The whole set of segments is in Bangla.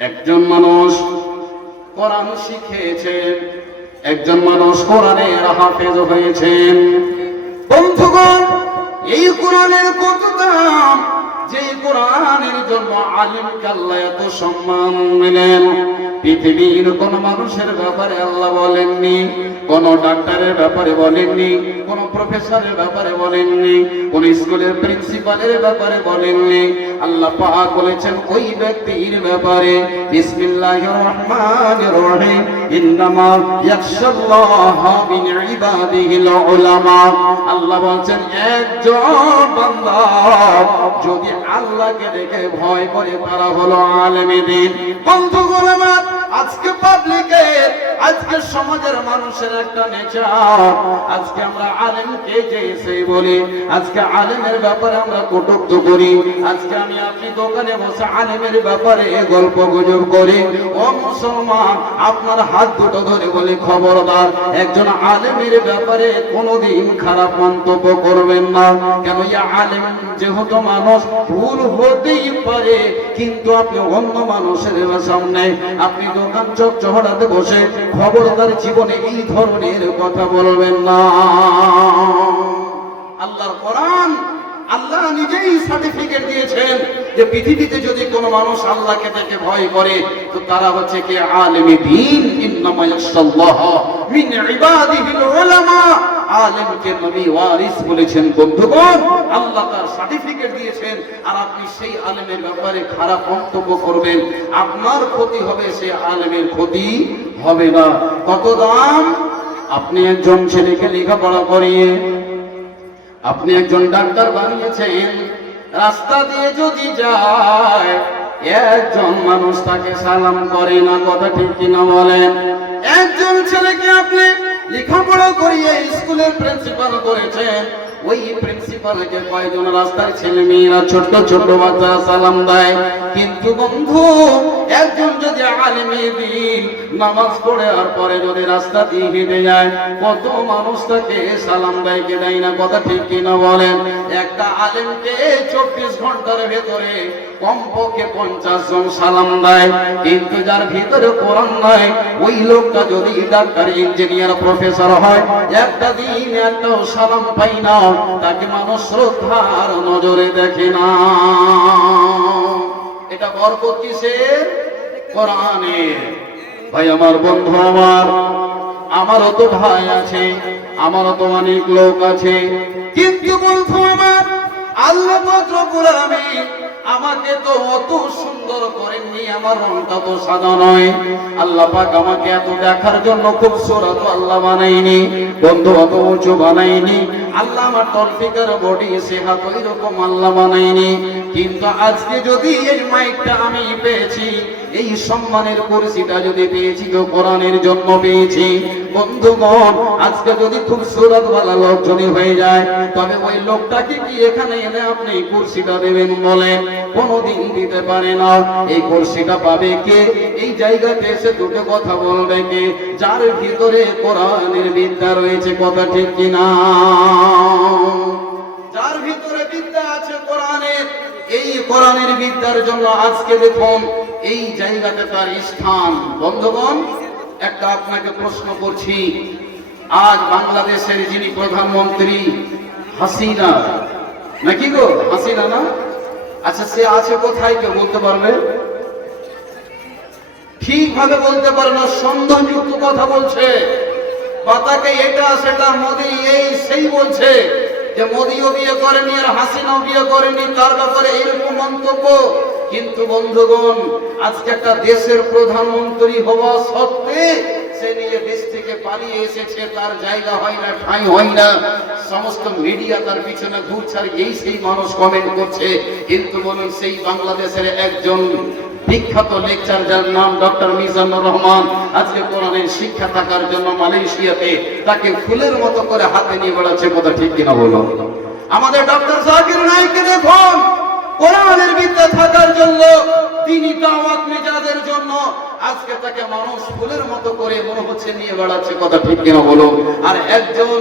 একজন মানুষ কোরআন শিখেছেন, একজন মানুষ কোরআনের হাফেজ হয়েছেন। বন্ধুগণ, এই কোরআনের কত দাম! যে কোরআনের জন্য আলিমকে আল্লাহ এত সম্মান দিলেন, পৃথিবীর কোন মানুষের ব্যাপারে আল্লাহ বলেননি, কোন ডাক্তারের ব্যাপারে বলেননি, কোন প্রফেসরের ব্যাপারে বলেননি, কোন স্কুলের প্রিন্সিপালের ব্যাপারে বলেননি। আল্লাহ পাক বলেছেন ওই ব্যক্তির ব্যাপারে, বিসমিল্লাহির রহমানির রহিম, ইন্নামা ইয়াখশাল্লাহা মিন ইবাদিহিল উলামা। আল্লাহ বলেন একজন বান্দা যদি আল্লাহকে দেখে ভয় করে তারা হলো আলেমে দ্বীন। বন্ধুগণ আমার, আজকে পাবলিকের, আজকে সমাজের মানুষের একটা নেচার, আজকে আমরা আলেমকে যে এসে বলি, আজকে আলেমের ব্যাপারে আমরা কটূক্তি করি, আজকে আমি আপনি দোকানে বসে আলেমের ব্যাপারে গল্প গুজব করি। ও মুসলমান, আপনার হাত দুটো ধরে বলি খবরদার, একজন আলেমের ব্যাপারে কোনোদিন খারাপ মন্তব্য করবেন না। কেন ইয়া আলেম যেহেতু মানুষ, ভুল হতেই পারে, কিন্তু আপনি অন্য মানুষের সামনে আপনি দোকান চক চহড়াতে বসে খবরদার জীবনে এই ধরনের কথা বলবেন না। আল্লাহর কোরআন, আল্লাহ নিজেই সার্টিফিকেট দিয়েছেন যে পৃথিবীতে যদি কোনো মানুষ আল্লাহকে দেখে ভয় করে তো তারা হচ্ছে কি আলেমে দ্বীন। ইন্নামা ইয়াখশাল্লাহা মিন ইবাদিহিল উলামা। আলেমকে নবী ওয়ারিস বলেছেন। বন্ধুগণ, আল্লাহ তার সার্টিফিকেট দিয়েছেন, আর আপনি সেই আলেমের ব্যাপারে খারাপ মন্তব্য করবেন, আপনার ক্ষতি হবে, সেই আলেমের ক্ষতি হবে না। কত দাম! আপনি একজন ছেলেকে লেখাপড়া করিয়ে আপনি একজন ডাক্তার বানিয়েছেন, রাস্তা দিয়ে যদি যায় একজন মানুষ তাকে সালাম করে না, কথা ঠিক কিনা বলেন? একজন ছেলেকে আপনি লেখাপড়া করিয়ে স্কুলের প্রিন্সিপাল করেছেন, ওই প্রিন্সিপালকে কয়েকজন রাস্তার ছেলে মেয়েরা, ছোট ছোট বাচ্চারা সালাম দেয়। কিন্তু বন্ধু, একজন যদি আলেমে দ্বীন নামাজ পড়ে আর পরে যদি রাস্তা দিয়ে হেঁটে যায়, কত মানুষ তাকে সালাম দেয়, কে দেয় না, কথা ঠিক কিনা বলেন? একটা আলেমকে 24 ঘন্টার ভেতরে কমপক্ষে 50 জন সালাম দেয়, কিন্তু যার ভিতরে কোরআন নাই, ওই লোকটা যদি ডাক্তার, ইঞ্জিনিয়ার, প্রফেসর হয়, একটা দিন একটাও সালাম পাই না, তাকে মানুষ শ্রদ্ধার নজরে দেখে না। এটা বরকত কিসের? কোরআনের। ভাই আমার, বন্ধু আমার, আমারও তো ভাই আছে, আমারও তো অনেক লোক আছে, কিন্তু বন্ধু আমার, আল্লাহ রব্বুল আলামিন আমাকে তো অত সুন্দর করেননি, আমার রংটা তো সাদা নয়। আল্লাহ পাক আমাকে এত দেখার জন্য খুবসুরত আল্লাহ বানাইনি, বন্ধু অত উঁচু বানাইনি। আল্লাহ আমার তরফিকার বডি সেহাত ওইরকম আল্লাহ বানাইনি। কিন্তু আজকে যদি এই মাইকটা আমি পেয়েছি, এই সম্মানের কুরসিটা যদি পেয়েছি, তো কোরআনের জন্য পেয়েছি। বন্ধুগণ, আজকে যদি খুব সুরতওয়ালা লোক যদি হয়ে যায়, তবে ওই লোকটাকে কি এখানে এনে আপনি কুরসিটা দেবেন বলেন? কোনোদিন দিতে পারে না। এই কুরসিটা পাবে কে? এই জায়গাতে এসে দুটো কথা বলবে কে? যার ভিতরে কোরআনের বিদ্যা রয়েছে, কথা ঠিক কিনা? যার ভিতরে বিদ্যা আছে কোরআনের, এই কোরআনের বিদ্যার জন্য আজকে দেখুন এই জায়গাতে তার স্থান। বন্ধুগণ, একটা আপনাকে প্রশ্ন করছি, আজ বাংলাদেশের যিনি প্রধানমন্ত্রী, হাসিনা নাকি গো? হাসিনা না? আচ্ছা, সে আছে কোথায়? কেউ বলতে পারবে? ঠিকভাবে বলতে পারে না, সন্দেহযুক্ত কথা বলছে, কথাকে এটা সেটা, মোদি এই সেই বলছে, যে মোদিও বিয়ে করেনি আর হাসিনাও বিয়ে করেনি, তার ব্যাপারে এরকম মন্তব্য। কিন্তু বন্ধুগণ, আজকে একটা দেশের প্রধানমন্ত্রী হওয়া সত্ত্বে সে নিয়ে দেশ থেকে পালিয়ে এসেছে, তার জায়গা হয় না, ঠাঁই হয় না, সমস্ত মিডিয়া তার পিছনে ঘুরছে, আর এই সেই মানুষ কমেন্ট করছে। কিন্তু বলুন, সেই বাংলাদেশের একজন বিখ্যাত লেকচার, যার নাম ডক্টর মিজানুর রহমান, আজকে কোরআনের শিক্ষা থাকার জন্য মালয়েশিয়াতে তাকে ফুলের মতো করে হাতে নিয়ে বেড়াচ্ছে, কথা ঠিক কিনা বলুন? আমাদের ডক্টর জাকির নায়েককে দেখুন, কোরআনের বিদ্যা থাকার জন্য তিনি দাওয়াত মেজাজের জন্য জন্য আজকে তাকে মানুষ ফুলের মতো করে মনে হচ্ছে নিয়ে বেড়াচ্ছে, কথা ঠিক কিনা বলুন? আর একজন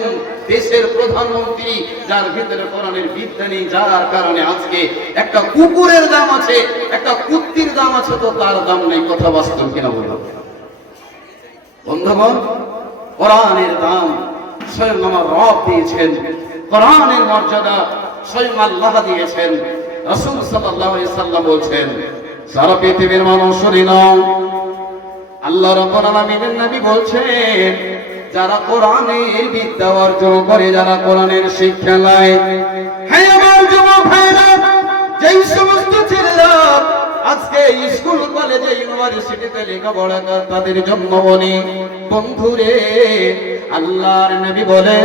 দেশের প্রধানমন্ত্রী যার ভিতরে কোরআনের বিদ্যা নেই, যার কারণে আজকে একটা কুকুরের দাম আছে, একটা কুত্তির দাম আছে, তো তার দাম নেই, কথা বাস্তব কিনা বলুন? বন্ধুগণ, কোরআনের দাম স্বয়ং আমার রব দিয়েছেন, কোরআনের মর্যাদা স্বয়ং আল্লাহ দিয়েছেন। রাসূল সাল্লাল্লাহু আলাইহি সাল্লাম বলছেন, সারা পৃথিবীর মানুষ শুনে নাও, আল্লাহ রাব্বুল আলামিনের নবী বলছেন, যারা কোরআনের বিদ্যা অর্জন করে, যারা কোরআনের শিক্ষা নেয়, হ্যাঁ আমার যুবক ভাইরা, যেই সমস্ত ছেলেরা আজকে স্কুল কলেজে ইউনিভার্সিটিতে লেখাপড়া করে, তাদের জন্য বলি বন্ধুরে, আল্লাহর নবী বলে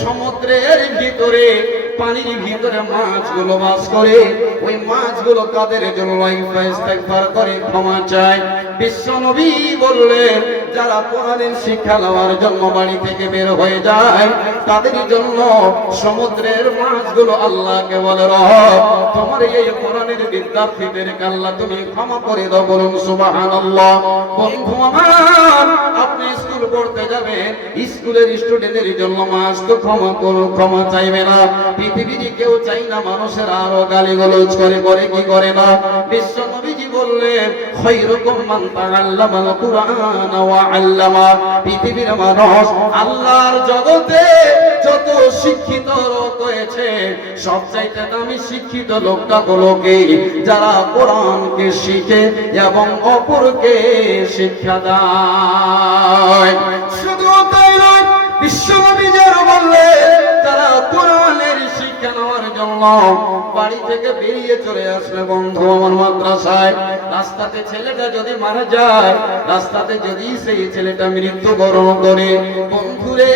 সমুদ্রের ভিতরে, পানির ভিতরে মাছগুলো বাস করে, ওই মাছগুলো কাদের জন্য ইস্তেগফার করে, ক্ষমা চায়। বিশ্ব নবী বললেন, যারা কোরআনের শিক্ষা নেওয়ার জন্য বাড়ি থেকে বের হয়ে যায়, তাদের জন্য সমুদ্রের মাছগুলো আল্লাহকে বলে, রব তোমার এই কোরআনের বিদ্যার্থীদেরকে আল্লাহ তুমি ক্ষমা করে দাও, বলুন সুবহানাল্লাহ। বন্ধু আমার, আপনি স্কুল পড়তে যাবেন, স্কুলের স্টুডেন্টের জন্য মাছ তো ক্ষমা চাইবে না, পৃথিবীর কেউ চাই না মানুষের আরো গালিগালাজ করে কি করে না। বিশ্ব নবীজি বললেন, খায়রুকুম মান তাআল্লামাল কুরআন ওয়া আল্লামা। পৃথিবীর মানুষ আল্লাহর জগতে যত শিক্ষিত লোক হয়েছে, সবচাইতে দামি শিক্ষিত লোকটা হলোকে যারা কোরআনকে শিখে এবং অপরকে শিক্ষা দেয়। শুধু তাই নয়, বিশ্বনবী যারা বললেন, যারা কোরআনের শিক্ষা নেওয়ার জন্য বাড়ি থেকে বেরিয়ে চলে আসলে, বন্ধু আমার, মাদ্রাসায় রাস্তাতে ছেলেটা যদি মারা যায়, রাস্তাতে যদি সেই ছেলেটা মৃত্যুবরণ করে, বন্ধুরে,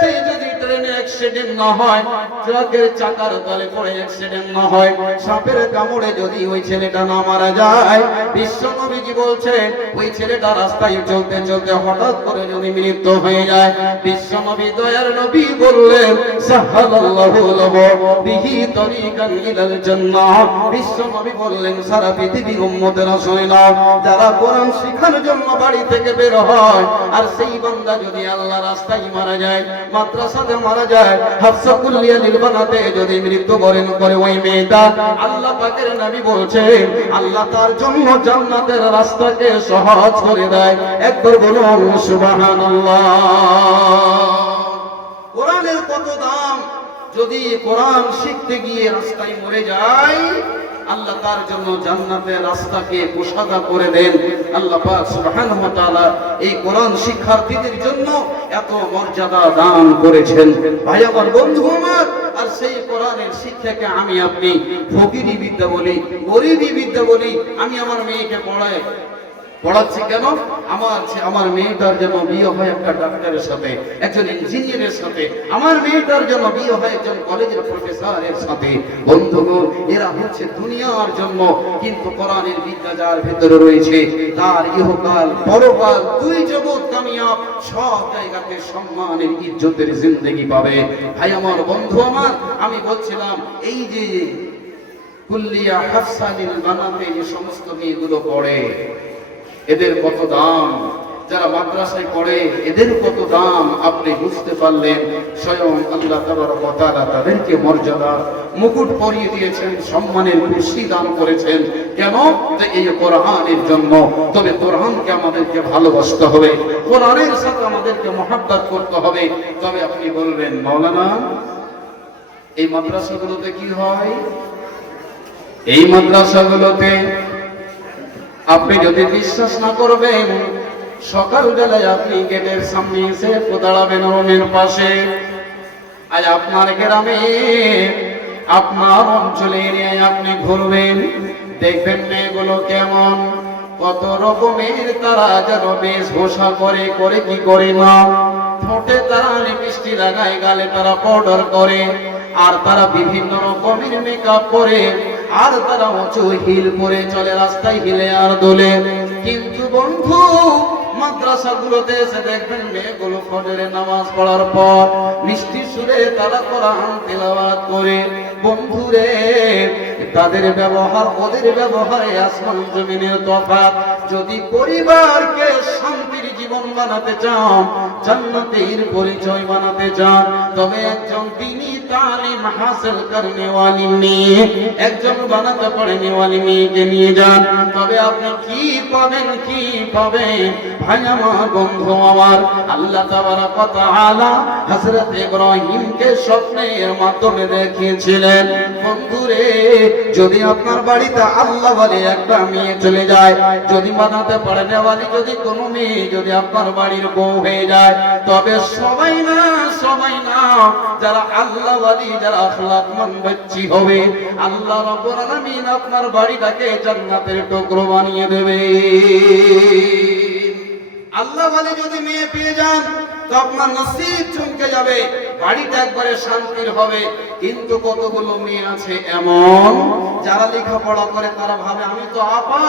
সেই যদি ট্রেনে অ্যাক্সিডেন্ট না হয়, ট্রাকের চাকার তলে পড়ে অ্যাক্সিডেন্ট না হয়, সাপের কামড়ে যদি ওই ছেলেটা না মারা যায়, বিশ্বনবীজি বলছেন, ওই ছেলেটা রাস্তায় চলতে চলতে হঠাৎ করে যদি মৃত্যু হয়ে যায়, বিশ্বনবী দয়ার নবী বললেন, সাহাল্লাহু লাহু বিহি তরিকান ইলাল জান্নাহ। বিশ্বনবী বললেন, সারা পৃথিবীর উম্মতেরা শুনে নাও, যারা কোরআন শিখার জন্য বাড়ি থেকে বের হয়, আর সেই বান্দা যদি আল্লাহ রাস্তায় মারা যায়, মাদ্রাসাতে মারা যায়, হাফসা কুল্লিয়া লিল বানাতে যদি মৃত্যুবরণ করে ওই মেয়েটা, আল্লাহ পাকের নবী বলছেন, আল্লাহ তার জন্য জান্নাতের রাস্তাকে সহজ করে দেয়। একবার বলুন সুবহানাল্লাহ। কোরআনের কত দাম! যদি কোরআন শিখতে গিয়ে রাস্তায় মরে যায়, আল্লাহ তার জন্য জান্নাতের রাস্তাকে কুশাদা করে দেন। আল্লাহ পাক সুবহানাহু ওয়া তাআলা এই কোরআন শিক্ষার্থীদের জন্য এত মর্যাদা দান করেছেন। ভাই আমার, বন্ধু আমার, আর সেই কোরআনের শিক্ষাকে আমি আপনি ফকিরি বিদ্যা বলি, গরিবী বিদ্যা বলি। আমি আমার মেয়েকে পড়াচ্ছি কেন? আমার মেয়েটার জন্য বিয়ে হয় একটা ডাক্তারের সাথে, একজন ইঞ্জিনিয়ারের সাথে, আমার মেয়েটার জন্য বিয়ে হয় একজন কলেজের প্রফেসরের সাথে। বন্ধুগণ, এরা হচ্ছে দুনিয়ার জন্য, কিন্তু কোরআনের বিদ্যা যার ভেতরে রয়েছে, তার ইহকাল পরকাল দুই জগৎ কামিয়াব, সব জায়গাতে সম্মানের ইজ্জতের জিন্দেগি পাবে। ভাই আমার, বন্ধু আমার, আমি বলছিলাম, এই যে কুল্লিয়া হাফসা লিল বানাতে যে সমস্ত মেয়েগুলো পড়ে, এদের কত দাম! যারা মাদ্রাসায় পড়ে, এদের কত দাম! আপনি বুঝতে পারলেন, স্বয়ং আল্লাহ তাবারক ওয়া তাআলা তাদেরকে মর্যাদা মুকুট পরিয়ে দিয়েছেন, সম্মানের কুরসি দান করেছেন। কেন? যে এই কোরআনের জন্য। তবে কোরআনকে আমাদেরকে ভালোবাসতে হবে, কোরআনের সাথে আমাদেরকে মহব্বত করতে হবে। তবে আপনি বলবেন, মাওলানা, এই মাদ্রাসাগুলোতে কি হয়? এই মাদ্রাসাগুলোতে আপনি যদি বিশ্বাস না করবেন, সকালবেলায় আপনি গেটের সামনে এসে দাঁড়াবেন রুমের পাশে, আজ আপনার গ্রামে, আপনার অঞ্চলে এরিয়ায় আপনি ঘুরবেন, দেখবেন মেয়েগুলো কেমন, কত রকমের তারা যেন বেশভূষা করে কি করে না, ঠোঁটে তারা লিপস্টিক লাগায়, গালে তারা পাউডার করে, আর তারা বিভিন্ন রকমের মেকআপ করে, আর তারা উঁচু হিল পরে চলে রাস্তায়, হিলে আর দোলে। কিন্তু বন্ধু, মাদ্রাসাগুলোতে এসে দেখবেন মেয়েগুলো ফজরের নামাজ পড়ার পর মিষ্টি সুরে তারা কোরআন তেলাওয়াত করে। বন্ধুরে, তাদের ব্যবহার ওদের ব্যবহারে আসমান জমিনের তফাৎ। যদি পরিবারকে শান্তির জীবন বানাতে চান, জান্নাতের পরিচয় বানাতে চান, তবে একজন দ্বীনী তালিম হাসিল করনে ওয়ালি মেয়ে, একজন বানাতে পারেনি ওয়ালি মেয়েকে নিয়ে যান, তবে আপনি কি পাবেন, কি পাবেন? ভাই আমার, বন্ধু আমার, আল্লাহ তাবারক ওয়া তাআলা হযরত ইব্রাহিমকে স্বপ্নের মাধ্যমে দেখিয়েছিলেন। বন্ধুরে, যদি আপনার বাড়িতে আল্লাহ বলে একটা মেয়ে চলে যায়, যদি বানাতে পারে নেওয়ালি, যদি কোনো মেয়ে যদি আপনার বাড়ির বউ হয়ে যায়, তবে সবাই না, সবাই না, যারা আল্লাহ ওয়ালি, যারা আখলাকমান বাচ্চি হবে, আল্লাহ রাব্বুল আলামিন আপনার বাড়িটাকে জান্নাতের টুকরো বানিয়ে দেবে। আল্লাহ বলে যদি মেয়ে পেয়ে যান তো আপনার নসিব চমকে যাবে, বাড়িটা একবারে শান্তির হবে। কিন্তু কতগুলো মেয়ে আছে এমন যারা লেখাপড়া করে, তারা ভাবে আমি তো আপা,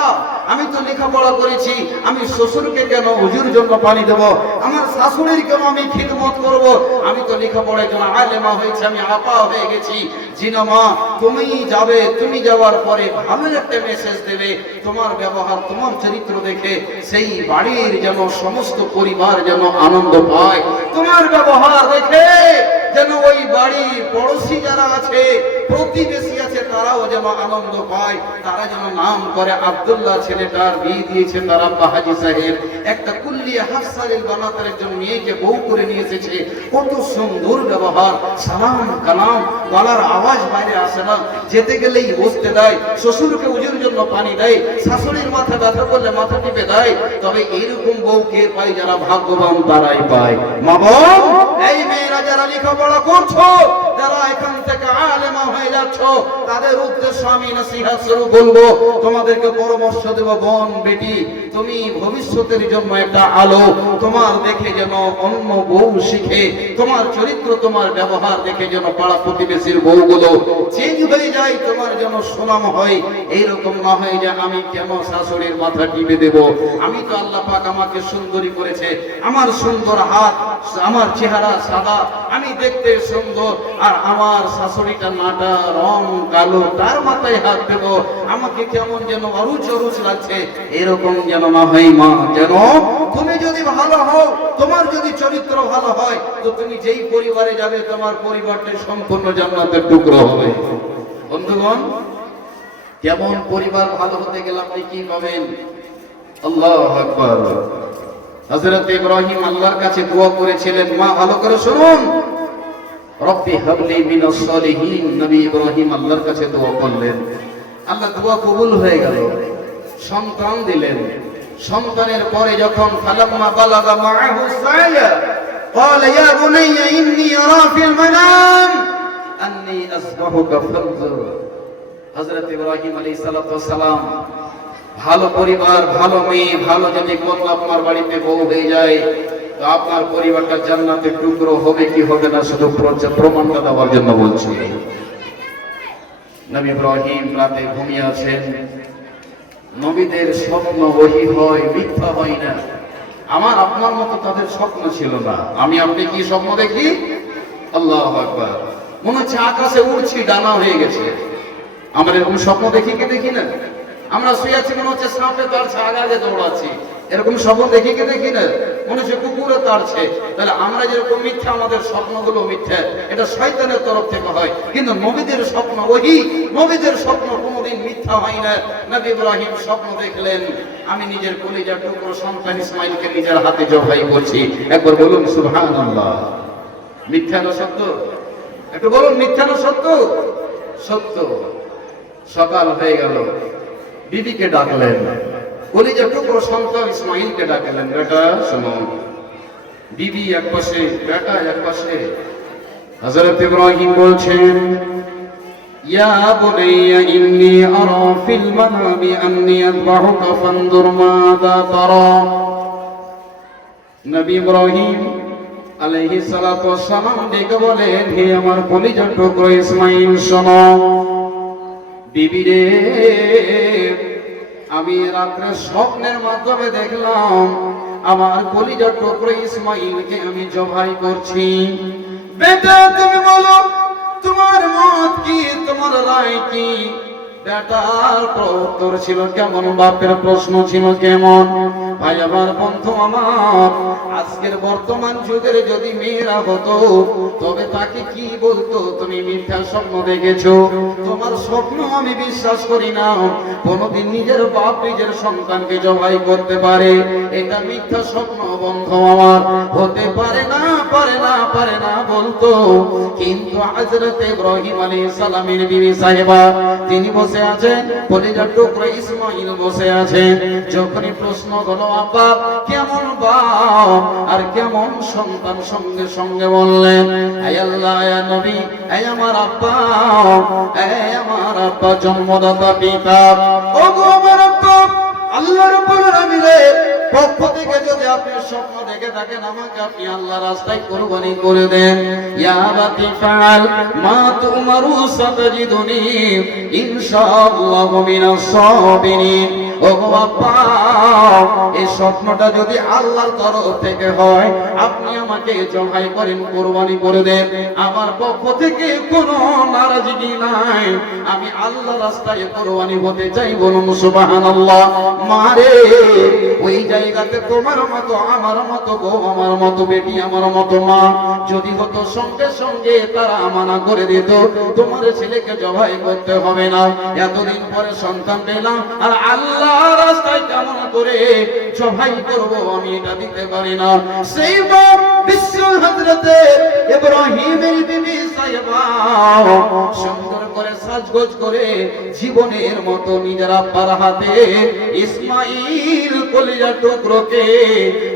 আমি তো লেখাপড়া করেছি, আমি শ্বশুরকে কেন হুজুর জন্য পানি দেব, আমার শাশুড়ির কেন আমি খিদমত করব, আমি তো লেখাপড়ার জন্য আলেমা হয়েছে, আমি আপা হয়ে গেছি। জিনা মা, তুমি যাবে, তুমি যাওয়ার পরে ভালো একটা মেসেজ দেবে, তোমার ব্যবহার, তোমার চরিত্র দেখে সেই বাড়ির যেন সমস্ত পরিবার যেন আনন্দ পায়, তোমার ব্যবহার দেখে যেন ওই বাড়ির পড়োশি যারা আছে, প্রতিবেশী আছে, তারাও যেন আনন্দ পায়, তারা যেন নাম করে আব্দুল্লাহ ছেলেটার বিয়ে দিয়েছে তারা হাজী সাহেব, একটা কুল্লিয়া হাফসালিল বানাতের একজন মেয়েকে বউ করে নিয়ে এসেছে। কত সুন্দর ব্যবহার, সালাম কালাম, গলার আওয়াজ বাইরে আসে না, যেতে গেলেই বসতে দেয়, শ্বশুরকে উজুর জন্য পানি দেয়, শাশুড়ির মাথা ব্যথা করলে মাথা টিপে দেয়। তবে এইরকম বউ কে পায়? যারা ভাগ্যবান তারাই পায়। মা বোন, এই মেয়েরা যারা লেখাপড়া করছো, যারা এখান থেকে আলেমা হয়ে যাচ্ছ, তাদের উদ্দেশ্য আমি নসিহত শুরু বলবো, তোমাদেরকে পরামর্শ দেব, বোন বেটি, তুমি ভবিষ্যতের জন্য একটা আলো, তোমার দেখে যেন অন্য বউ শিখে, তোমার চরিত্র, তোমার ব্যবহার দেখে যেন পাড়া প্রতিবেশীর বউগুলো চেঞ্জ হয়ে যায়, তোমার যেন সুনাম হয়। এইরকম না হয় যে আমি কেন শাশুড়ির মাথা টিপে দেব, আমি তো আল্লাহ পাক আমাকে সুন্দরী করেছে, আমার সুন্দর হাত, আমার চেহারা সাদা, আমি দেখতে সুন্দর, আর আমার শাশুড়িটা নাটা রং কালো, তার মাথায় হাত দেব, আমাকে কেমন যেন অরুচ অরুচ লাগছে। এরকম যেন না হয় মা, যেন তুমি যদি ভালো হও, তোমার যদি চরিত্র ভালো হয়, তো তুমি যেই পরিবারে যাবে, তোমার পরিবারটা সম্পূর্ণ জান্নাতের টুকরো হবে। বন্ধুগণ, কেমন পরিবার ভালো হতে গেলে আপনি কি পাবেন? আল্লাহু আকবার। হযরত ইব্রাহিম আল্লাহর কাছে দোয়া করেছিলেন, মা ভালো করে শুনুন, রব্বি হাবলি মিনাস সালিহিন। নবী ইব্রাহিম আল্লাহর কাছে দোয়া করলেন, আল্লাহ দোয়া কবুল হয়ে গেল, সন্তান দিলেন। সন্তানের পরে যখন ফালাম্মা বালাগা মাআহু সায়া قال يا بني إني أرى في المنام أني أذبحك فانظر। হযরত ইব্রাহিম আলাইহিস সালাতু ওয়াস সালাম, ভালো পরিবার, ভালো মেয়ে, ভালো যদি কন্যা আপনার বাড়িতে বউ হয়ে যায়, তো আপনার পরিবারটা জান্নাতের টুকরো হবে কি হবে না, শুধু প্রমাণটা দেওয়ার জন্য বলছি। নবী ইব্রাহিম রাতে ঘুমিয়ে আছেন। নবীদের স্বপ্ন ওহী হয়, মিথ্যা হয় না। আমার আপনার মতো তাদের স্বপ্ন ছিল না। আমি আপনি কি স্বপ্ন দেখি? আল্লাহু আকবার। মনে হচ্ছে আকাশে উড়ছি, ডানা হয়ে গেছে। আমরা এরকম স্বপ্ন দেখি কি দেখি না? আমরা শুয়ে আছি, মনে হচ্ছে সাপে তাড়ছে, আগে আগে দৌড়াচ্ছি, এরকম স্বপ্ন দেখি কি দেখি না? মনে হচ্ছে কুকুরে তাড়ছে। তাহলে আমরা যেরকম মিথ্যা, আমাদের স্বপ্নগুলো মিথ্যা, এটা শয়তানের তরফ থেকে হয়। কিন্তু নবীদের স্বপ্ন ওহী, নবীদের স্বপ্ন কোনোদিন মিথ্যা হয় না। নবী ইব্রাহিম স্বপ্ন দেখলেন, আমি নিজের কলিজার টুকরো সন্তান ইসমাইলকে নিজের হাতে জবাই করছি। একবার বলুন সুবহানাল্লাহ। মিথ্যা না সত্য? একটু বলুন, মিথ্যা না সত্য? সত্য। সকাল হয়ে গেল, বিবিকে ডাকলেন, কলিজার টুকরো সন্তান ইসমাইলকে ডাকলেন, বেটা শোনো। বিবি এক পাশে, বেটা এক পাশে। হযরত ইব্রাহিম বলছেন, ইয়া বুনাইয়া ইন্নী আরা ফিল মানামি আন্নী আযবাহুকা ফানজুর মাযা তারা। নবী ইব্রাহিম আলাইহিস সালাতু ওয়াস সালাম ডেকে বলেন, হে আমার কলিজার টুকরো ইসমাইল শোনো। বিবি রে, আমি রাত্রে স্বপ্নের মাধ্যমে দেখলাম আমার কলিজার টুকরো ইসমাইলকে আমি জবাই করছি। বেটা তুমি বলো তোমার মত কি, তোমার রায় কি? বেটার উত্তর ছিল কেমন, বাপের প্রশ্ন ছিল কেমন। ভাই আমার, বন্ধু আমার, আজকের বর্তমান যুগের যদি মেয়েরা হতো তবে তাকে কি বলতো? তুমি মিথ্যা স্বপ্ন দেখেছো। তোমার স্বপ্ন আমি বিশ্বাস করি না কোনদিন নিজের বাপ নিজের সন্তানকে জবাই করতে পারে। এটা মিথ্যা স্বপ্ন বন্ধু আমার, হতে পারে না, পারে না, পারে না বলতো। কিন্তু হযরত ইব্রাহিম আলাইহিস সালামের বিবি সাহেবা তিনি বসে আছেন, কলিজার টুকরো ইসমাইল বসে আছেন। যখনই প্রশ্ন হলো আব্বা কেমন বাপ আর কেমন সন্তান, সঙ্গে সঙ্গে বললেন হে আল্লাহ, হে নবী, হে আমার আব্বা, হে আমার আব্বা, জন্মদাতা পিতা। ওগো আমার আব্বা, আল্লাহ রাব্বুল আলামিনের পক্ষ থেকে যদি আপনি স্বপ্ন দেখে থাকেন আমাকে আপনি আল্লাহর রাস্তায় কুরবানি করে দেন। ইয়া বাতি ফাল মা তুমারু সাতাজিদুনি ইনশাআল্লাহু মিনাস সাবিরিন। ও বাবা, এই স্বপ্নটা যদি আল্লাহর তরফ থেকে হয় আপনি আমাকে জবাই করেন, কুরবানি করে দেন। আমার পক্ষ থেকে কোনো নারাজগি নাই, আমি আল্লাহর রাস্তায় কুরবানি হতে চাই। বলুন সুবহানাল্লাহ। মারে ওই জায়গাতে তোমার মতো, আমার মতো গো, আমার মতো বেটি, আমার মতো মা যদি হতো সঙ্গে সঙ্গে তারা মানা করে দিত তোমার ছেলেকে জবাই করতে হবে না। এতদিন পরে সন্তান পেলাম আর আল্লাহ রাস্তায় কেমন করে জবাই করব আমি এটা দিতে পারি না। সেই বাপ বিশ্ব হযরতে ইব্রাহিমের বিবি সাহেবা সুন্দর করে সাজগোজ করে জীবনের মতো নিজের আব্বার হাতে ইসমাইল কলিজার টুকরোকে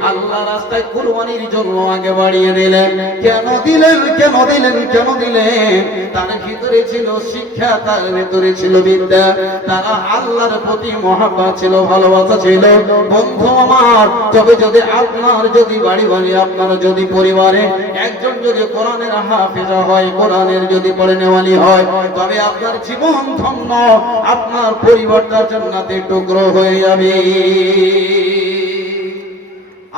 আল্লাহ রাস্তায় কুরবানির জন্য আগে বাড়িয়ে দিলেন। কেন দিলেন, কেন দিলেন, কেন দিলেন? তার ভিতরে ছিল শিক্ষা, তার ভিতরে ছিল বিদ্যা, তারা আল্লাহর প্রতি মহব্বত ছিল, ভালোবাসা ছিল। বন্ধু আমার, তবে যদি আপনার যদি বাড়ি বাড়ি আপনার যদি পরিবারে একজন যদি কোরআনের হাফেজা হয়, কোরআনের যদি পড়ে নেওয়ালি হয়, তবে আপনার জীবন ধন্য, আপনার পরিবারটা জান্নাতের টুকরো হয়ে যাবে।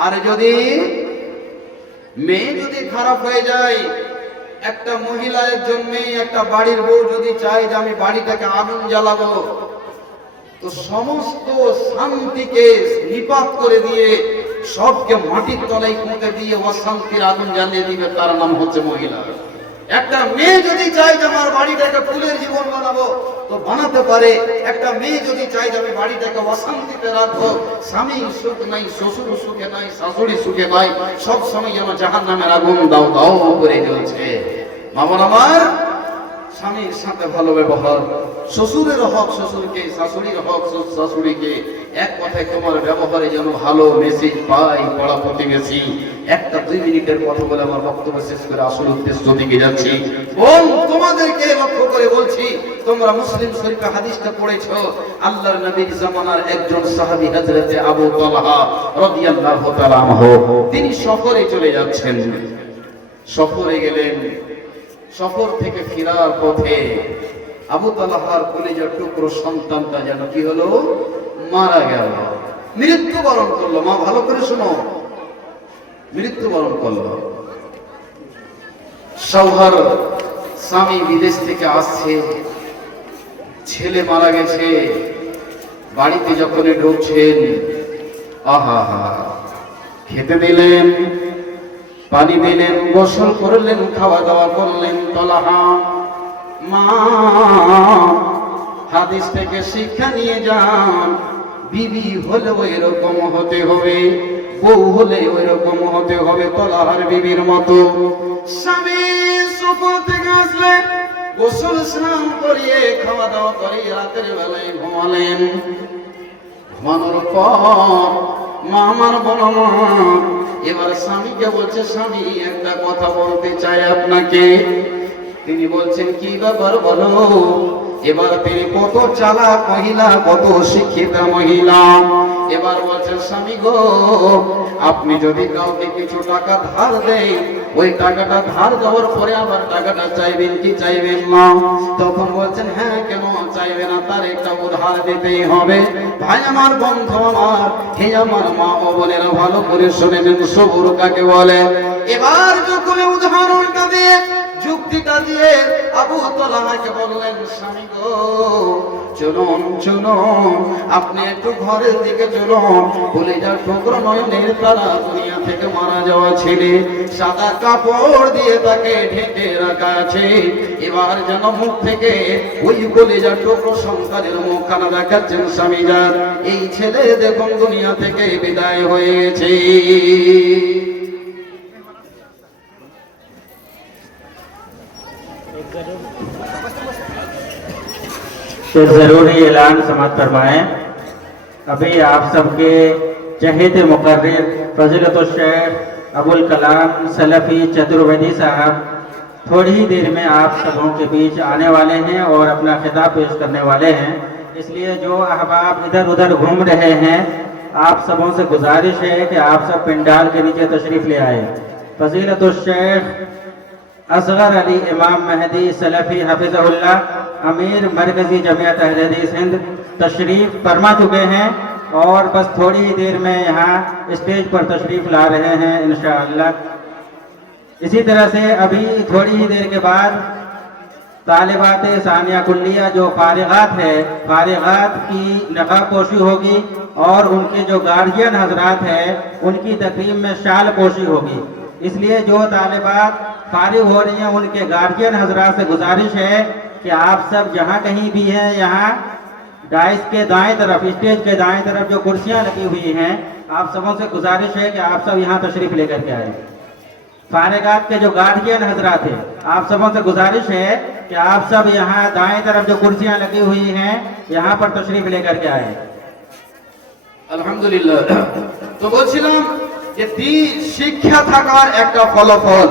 আর যদি মেয়ে যদি খারাপ হয়ে যায়, একটা মহিলা, একজন মেয়ে, একটা বাড়ির বউ যদি চায় যে আমি বাড়িটাকে আগুন জ্বালাবো, তো সমস্ত শান্তিকে নিপাত করে দিয়ে সবকে মাটির তলায় পুঁতে দিয়ে অশান্তির আগুন জ্বালিয়ে দিবে, তার নাম হচ্ছে মহিলা। একটা মেয়ে যদি চায় যে আমার বাড়িটাকে ফুলের জীবন বানাবো তো বানাতে পারে। একটা মেয়ে যদি চায় যে আমি বাড়িটাকে অশান্তিতে রাখবো, স্বামী সুখ নাই, শ্বশুর সুখে নাই, শাশুড়ি সুখে নাই, সব সময় যেন জাহান্নামের আগুন দাও দাও করে জ্বলছে। মামন আমার, স্বামীর সাথে ভালো ব্যবহার, শ্বশুরের হক শ্বশুরকে, শাশুড়ির হক শাশুড়িকে, এক কথায় তোমার ব্যবহারে যেন ভালো মেসেজ পাই পড়া প্রতিবেশী। একটা 2 মিনিটের কথা বলে আমার বক্তব্য শেষ করে আসল উদ্দেশ্য দিকে যাচ্ছি। বোন, তোমাদেরকে লক্ষ্য করে বলছি, তোমরা মুসলিম শরীফে হাদিসটা পড়েছো, আল্লাহর নবীর জামানার একজন সাহাবী হযরত আবু তালহা রাদিয়াল্লাহু তাআলা আনহু, তিনি সফরে চলে যাচ্ছেন। সফরে গেলেন, সফর থেকে ফেরার পথে আবু তালহার কলিজার টুকরো সন্তানটা যেন কি হলো, মারা গেল, মৃত্যুবরণ করলো। মা ভালো করে শোনো, মৃত্যুবরণ করলো। সৌহার স্বামী বিদেশ থেকে আসছে, ছেলে মারা গেছে, বাড়িতে যখন ঢুকছেন, আহা হা, খেতে দিলেন, পানি দিলেন, গোসল করলেন, খাওয়া দাওয়া করলেন। তালহা মা হাদিস থেকে শিক্ষা নিয়ে যান, বিবি হলেও এরকম হতে হবে, বউ হলে ওই রকম হতে হবে তালহার বিবির মতো। স্বামী সফর থেকে আসলে গোসল স্নান করিয়ে খাওয়া দাওয়া করে রাতের বেলায় ঘুমালেন। ঘুমানোর পর মা আমার বলো মা, এবার স্বামীকে বলছে, স্বামী একটা কথা বলতে চাই আপনাকে। তিনি বলছেন কি ব্যাপার বলো। এবার তিনি কত চালাক মহিলা, কত শিক্ষিতা মহিলা। এবার বলছেন স্বামী গো, আপনি যদি কাউকে কিছু টাকা ধার দেন, ওই টাকাটা ধার দেওয়ার পরে আবার টাকাটা চাইবেন কি চাইবেন না? তখন বলছেন হ্যাঁ, কেন চাইবে না, তার একটা উধার দিতেই হবে। ভাই আমার, বন্ধু আমার, হে আমার মা ও বোনেরা, ভালো করে শুনে নেন সবুর কাকে বলে। এবার যখন উদাহরণটা দিয়ে, যুক্তিটা দিয়ে আবু তালহাকে বললেন স্বামী গো, চলুন চলুন, আপনি একটু ঘরের দিকে চলুন। কলিজার টুকরো নয়নের তারা দুনিয়া থেকে মারা যাওয়া ছেলে, সাদা কাপড় দিয়ে তাকে ঢেকে রাখা আছে। এবার যেন মুখ থেকে ওই কলিজার টুকরো সন্তানের মুখখানা দেখাচ্ছেন স্বামী যান, এই ছেলে দেখুন দুনিয়া থেকে বিদায় হয়েছে। एक ज़रूरी ऐलान समाप्त फरमाएं। अभी आप सबके चहेते मुकर्रिर फजीलतुल शेख अबुल कलाम सलफ़ी चतुर्वेदी साहब थोड़ी ही देर में आप सबों के बीच आने वाले हैं और अपना खिताब पेश करने वाले हैं। इसलिए जो अहबाब इधर उधर घूम रहे हैं, आप सबों से गुजारिश है कि आप सब पिंडाल के नीचे तशरीफ़ ले आए। फजीलतुल शेख असगर अली इमाम महदी सलफ़ी हफ़िज़हुल्लाह अमीर मरकज़ी जमियत अहले हदीस हिंद तशरीफ़ फरमा चुके हैं और बस थोड़ी ही देर में यहाँ स्टेज पर तशरीफ़ ला रहे हैं इंशाअल्लाह। इसी तरह से अभी थोड़ी ही देर के बाद तालिबात सानिया कुल्लिया जो फारिगात है, फारिगात की नकाब पोशी होगी और उनके जो गार्जियन हजरात है उनकी तकरीम में शाल पोशी होगी। इसलिए जो तालिबात फारिग हो रही हैं, उनके गार्जियन हजरात से गुजारिश है कि आप सब जहाँ कहीं भी हैं, यहाँ डाइस के दाएं तरफ, स्टेज के दाएं तरफ जो कुर्सियाँ लगी हुई हैं, आप सबों से गुजारिश है कि आप सब यहाँ तशरीफ़ लेकर के आए। फारिगात के जो गार्जियन हजरात हैं, आप सबों से गुजारिश है कि आप सब यहाँ दाएं तरफ जो कुर्सियाँ लगी हुई हैं, यहाँ पर तशरीफ़ लेकर के आए। আলহামদুলিল্লাহ। তো বলছিলাম যে শিক্ষা থাকার একটা ফলাফল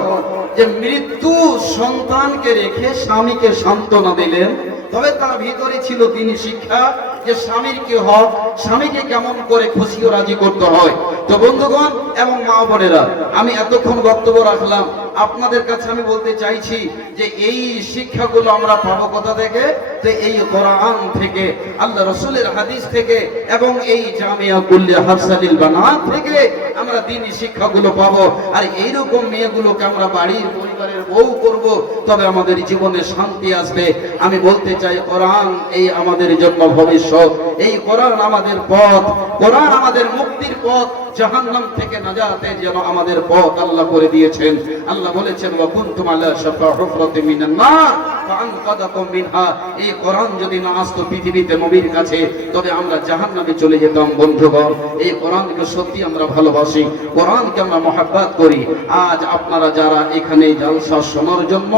যে মৃত্যু সন্তানকে রেখে স্বামীকে সান্ত্বনা দিলেন, তবে তার ভিতরে ছিল দিনী শিক্ষা যে স্বামীর কি হক, স্বামীকে কেমন করে খুশি ও রাজি করতে হয়। তো বন্ধুগণ এবং মা বোনেরা, আমি এতক্ষণ বক্তব্য রাখলাম, আপনাদের কাছে আমি বলতে চাইছি যে এই শিক্ষাগুলো আমরা পাবো কোথা থেকে? তো এই কোরআন থেকে, আল্লাহ রাসূলের হাদিস থেকে এবং এই জামিয়া কুল্লিয়া হাফসালিল বানাত থেকে আমরা দ্বীনি শিক্ষাগুলো পাবো। আর এইরকম মেয়েগুলোকে আমরা বাড়ির পরিবারের বউ করব, তবে আমাদের জীবনে শান্তি আসবে। আমি বলতে চাই কোরআন এই আমাদের জন্য ভবিষ্যৎ, এই কোরআন আমাদের পথ, কোরআন আমাদের মুক্তির পথ, জাহান্নাম থেকে নাজাতের যেন আমাদের পথ আল্লাহ করে দিয়েছেন। আল্লাহ বলেছেন ওয়া কুনতুম আলা শাফা হুফরাতিন মিনান নার ফাআনকাযাকুম মিনহা। এই কোরআন যদি না আসতো পৃথিবীতে নবীর কাছে, তবে আমরা জাহান্নামে চলে যেতাম। বন্ধুগণ, এই কোরআনকে সত্যি আমরা ভালোবাসি, কোরআনকে আমরা মহব্বত করি। আজ আপনারা যারা এখানে জলসা শোনার জন্য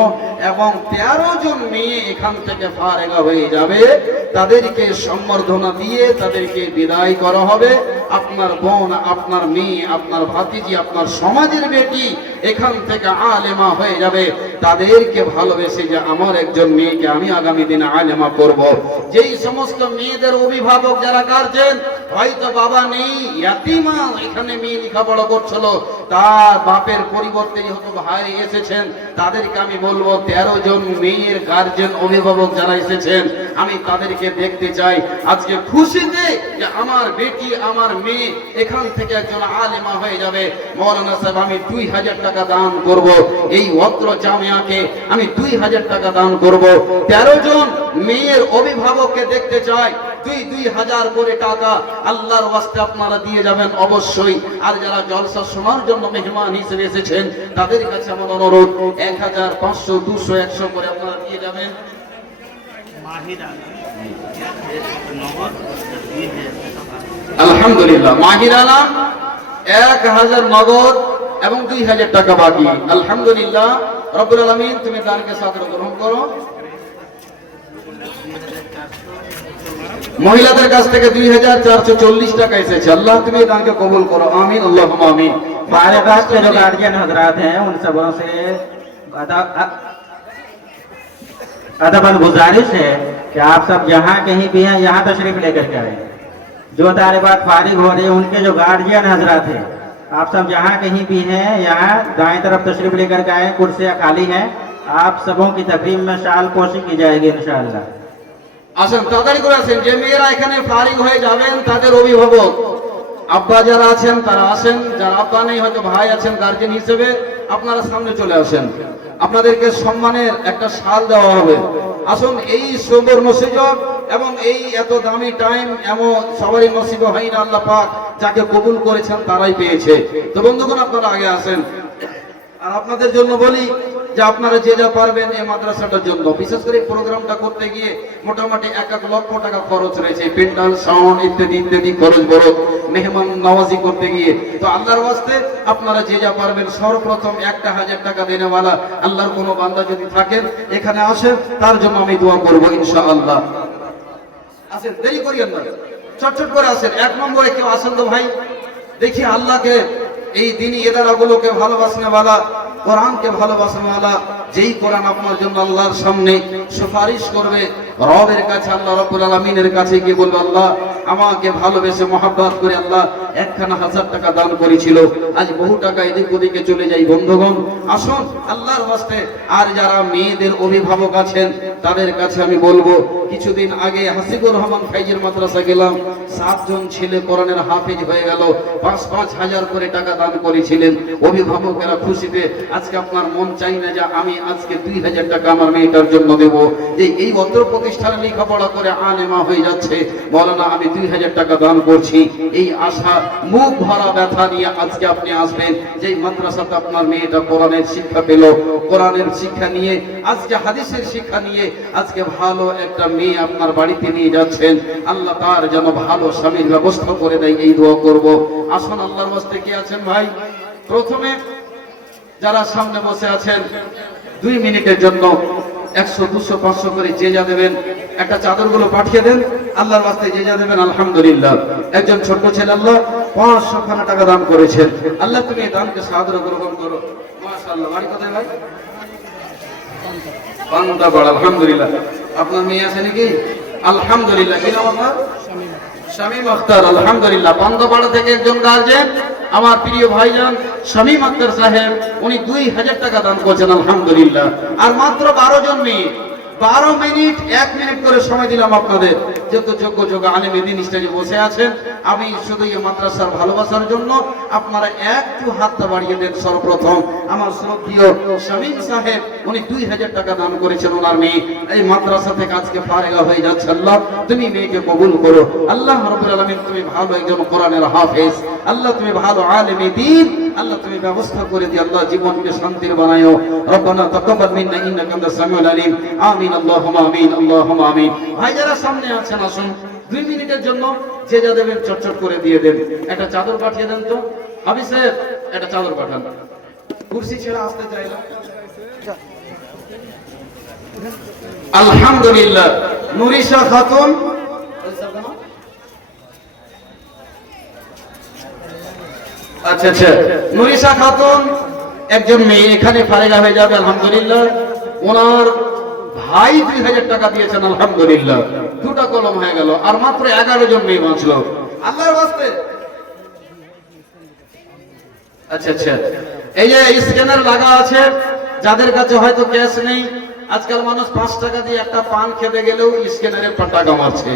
এবং 13 জন মেয়ে এখান থেকে ফারেগা হয়ে যাবে, তাদেরকে সম্বর্ধনা দিয়ে তাদেরকে বিদায় করা হবে। আপনার বোন, আপনার মেয়ে, আপনার ভাতিজি, আপনার সমাজের বেটি এখান থেকে আলেমা হয়ে যাবে। তাদেরকে ভালোবেসে যে আমার একজন মেয়েকে আমি আগামী দিনে আলেমা করব। যেই সমস্ত মেয়েদের অভিভাবক যারা গার্জেন, হয়তো বাবা নেই, ইয়াতিমা, এখানে মেয়ে লেখাপড়া করছিল, তার বাপের পরিবর্তে যেহেতু ভাই এসেছেন, তাদেরকে আমি বলবো 13 জন মেয়ের গার্জেন অভিভাবক যারা এসেছেন, আমি তাদেরকে দেখতে চাই আজকে খুশিতে যে আমার বেটি, আমার মেয়ে এখান থেকে একজন আলেমা হয়ে যাবে। মৌলানা সাহেব, আমি 2000 টাকা দান করব, এই অত্র জামিয়াকে আমি 2000 টাকা দান করব। 13 জন মেয়ের অভিভাবককে দেখতে চাই, 2000 করে টাকা আল্লাহর ওয়াস্তে আপনারা দিয়ে যাবেন অবশ্যই। আর যারা জলসা শোনার জন্য মেহমান হিসেবে এসেছেন, তাদের কাছে আমার অনুরোধ 1000, 500, 200, 100 করে আপনারা দিয়ে যাবেন। আলহামদুলিল্লাহ, মাহির আলম 1000 নগদ এবং 2000 টাকা বাকি। আলহামদুলিল্লাহ, রব্বুল আলামিন তুমি দানকে সাদর গ্রহণ করো। মহিলাদের কাছ থেকে 2440 টাকা এসেছে, আল্লাহ তুমি দানকে কবুল করো, আমিন, আল্লাহুম্মা আমিন। फारिगात के जो गार्जियन हजरात हैं, उन सबों से अदबन गुजारिश है कि आप सब जहाँ कहीं भी हैं यहाँ तशरीफ लेकर के आए। जो तालिबात फारिग हो रही है उनके जो गार्जियन हजरात हैं, आप सब जहाँ कहीं भी हैं यहाँ दाएं तरफ तशरीफ लेकर के आए, कुर्सियाँ खाली हैं। आप सबों की तकरीम में शाल पोशी की जाएगी इंशाअल्लाह। আসেন তাড়াতাড়ি করে আসেন, যে মেয়েরা এখানে ফারিগ হয়ে যাবেন তাদের অভিভাবক আব্বা যারা আছেন তারা আসেন, যারা আব্বা নেই হয়তো ভাই আছেন গার্জেন হিসেবে, আপনারা সামনে চলে আসেন, আপনাদেরকে সম্মানের একটা শাল দেওয়া হবে। আসুন, এই সুবর্ণ সুযোগ এবং এই এত দামি টাইম এমন সবারই নসিবে হয় না, আল্লাহ পাক যাকে কবুল করেছেন তারাই পেয়েছে। তো বন্ধুগণ আপনারা আগে আসেন। আর আপনাদের জন্য বলি যে আপনারা যে যা পারবেন এই মাদ্রাসাটার জন্য, বিশেষ করে প্রোগ্রামটা করতে গিয়ে মোটামুটি 1 লক্ষ টাকা খরচ রয়েছে, পেন্ডাল সাউন্ড ইত্যাদি ইত্যাদি খরচ বড়, মেহমান নওয়াজি করতে গিয়ে। তো আল্লাহর ওয়াস্তে আপনারা যে যা পারবেন, সর্বপ্রথম 1000 টাকা দেনেওয়ালা আল্লাহর কোনো বান্দা যদি থাকেন এখানে আসেন, তার জন্য আমি দোয়া করব ইনশাআল্লাহ। আসেন, দেরি করিয়েন না, চটচট করে আসেন। 1 নম্বরে কেউ আসেন তো ভাই, দেখি আল্লাহকে, এই দিনই ইদারাগুলোকে ভালোবাসনেওয়ালা, কোরআনকে ভালোবাসনেওয়ালা, যেই কোরআন আপনার জন্য আল্লাহর সামনে সুপারিশ করবে, রবের কাছে আল্লাহ রাব্বুল আলামিনের কাছে গিয়ে বলবে, আল্লাহ আমাকে ভালোবেসে মহব্বত করে আল্লাহ 1000 টাকা দান করেছিল, আজ বহু টাকা এদিক ওদিকে চলে যায়। বন্ধুগণ আসুন আল্লাহর ওয়াস্তে। আর যারা মেয়েদের অভিভাবক আছেন তাদের কাছে আমি বলবো, কিছুদিন আগে হাসিবুর রহমান ফাইজের মাদ্রাসা গেলাম, 7 জন ছেলে কোরআনের হাফেজ হয়ে গেল, 5-5 হাজার করে টাকা দান করেছিলেন অভিভাবকেরা খুশিতে। আজকে আপনার মন চাই না যে আমি আজকে 2000 টাকা আমার মেয়েটার জন্য দেব, যে এই অত্র প্রতিষ্ঠানে লেখাপড়া করে আলেমা হয়ে যাচ্ছে, বলো না আমি 2000 টাকা দান করছি। এই আশা মুখ ভরা ব্যথা নিয়ে আজকে আপনি আসবেন, যে মাদ্রাসাতে আপনার মেয়েটা কোরআনের শিক্ষা পেল, কোরআনের শিক্ষা নিয়ে আজকে হাদিসের শিক্ষা নিয়ে আজকে ভালো একটা মেয়ে আপনার বাড়িতে নিয়ে যাচ্ছেন। আল্লাহ তার যেন ভালো স্বামীর ব্যবস্থা করে দেয়, এই দোয়া করব। আসুন আল্লাহর ওয়াস্তে কে আছেন ভাই? প্রথমে যারা সামনে বসে আছেন 2 মিনিটের জন্য 100, 200, 500 করে যে যা দেবেন, একটা চাদরগুলো পাঠিয়ে দেন আল্লাহর ওয়াস্তে, যে যা দেবেন আলহামদুলিল্লাহ। একজন ছোট ছেলে আল্লাহ 500 খানা টাকা দান করেছেন, আল্লাহ তুমি এই দানকে সাদর গ্রহণ করো। মাশাআল্লাহ। বাড়ি কোথায় ভাই? পান্তাপাড়া। আলহামদুলিল্লাহ। আপনার মেয়ে আছে নাকি? আলহামদুলিল্লাহ। কি নাম আপনার? শামীম আখতার। আলহামদুলিল্লাহ। পান্তাপাড়া থেকে একজন গার্জেন আমার প্রিয় ভাইজান শামীম আখতার সাহেব, উনি 2000 টাকা দান করছেন আলহামদুলিল্লাহ। আর মাত্র 12 জন মেয়ে, 12 মিনিট 1 মিনিট করে সময় দিলাম আপনাদের। যত যোগ্য আলেম দিন স্টেজে বসে আছেন, আমি শুধু এই মাদ্রাসার ভালোবাসার জন্য আপনারা একটু হাতটা বাড়িয়ে দেন। সর্বপ্রথম আমার শ্রদ্ধেয় শামীম সাহেব, উনি 2000 টাকা দান করেছেন, ওনার মেয়ে এই মাদ্রাসা থেকে আজকে ফারেগা হয়ে যাচ্ছে। আল্লাহ তুমি মেয়েকে কবুল করো। আল্লাহ রাব্বুল আলামিন তুমি ভালো একজন কোরআনের হাফেজ, আল্লাহ তুমি ভালো আলেমে দ্বীন, আল্লাহ তুমি ব্যবস্থা করে দিও, আল্লাহ জীবনকে শান্তির বানায়ো। রব্বানা তাকাব্বাল মিন্না ইন্নাকা আনতাস সামিউল আলিম। আমিন আল্লাহুম্মা আমিন আল্লাহুম্মা আমিন। ভাই যারা সামনে আছেন আসুন, 2 মিনিটের জন্য যে যা দেবেন চটচট করে দিয়ে দেন। একটা চাদর পাঠিয়ে দেন তো হাবিব সাহেব, একটা চাদর পাঠান। কুরসি ছেড়ে আসতে চাইলাম। আলহামদুলিল্লাহ। নুরিশা খাতুন, আচ্ছা আচ্ছা, নুরিশা খাতুন একজন মেয়ে এখানে ফারেগা হয়ে যাবে আলহামদুলিল্লাহ। ওনার ভাই 2000 টাকা দিয়েছেন আলহামদুলিল্লাহ, 2টা কলম হয়ে গেল, আর মাত্র 11 জন মেয়ে বাঁচলো আল্লাহর ওয়াস্তে। আচ্ছা আচ্ছা, এই যে স্ক্যানার লাগা আছে, যাদের কাছে হয়তো ক্যাশ নেই, আজকাল মানুষ 5 টাকা দিয়ে একটা পান খেতে গেলেও স্ক্যানারে টাকা মারছে।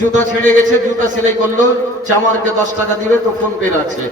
জুতা ছিঁড়ে গেছে, জুতা সেলাই করলো, চামারকে 10 টাকা দিবে তো ফোন পে রাখছে।